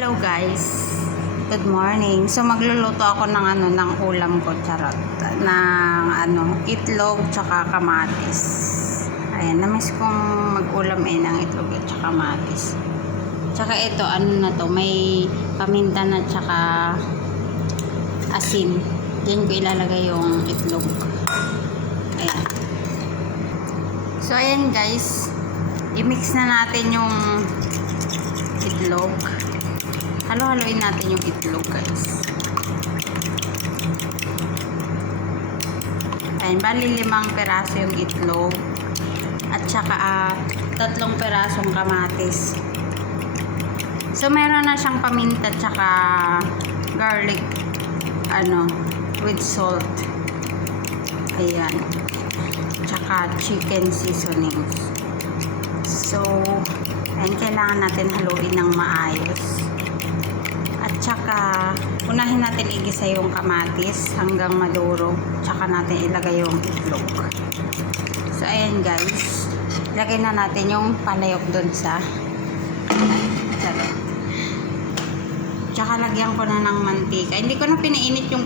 Hello guys, good morning. So magluluto ako ng ng ulam ko, charot. Ng itlog tsaka kamatis. Ayan, namiss kong mag-ulam ng itlog at tsaka kamatis. Tsaka ito, na to, may paminta na tsaka asin. Diyan ko ilalagay yung itlog. Ayan. So ayan guys, i-mix na natin yung itlog. Halo-haloin natin yung itlog guys. Ayan, bali 5 peraso yung itlog at saka 3 perasong kamatis. So meron na siyang paminta tsaka garlic with salt. Ayan. Tsaka chicken seasonings. So ayan, kailangan natin haluin ng maayos. At saka, unahin natin igisa yung kamatis hanggang madurog. Tsaka natin ilagay yung itlog. So, ayan guys. Ilagay na natin yung palayok dun sa tsaka lagyan ko na ng mantika. Hindi ko na pinainit yung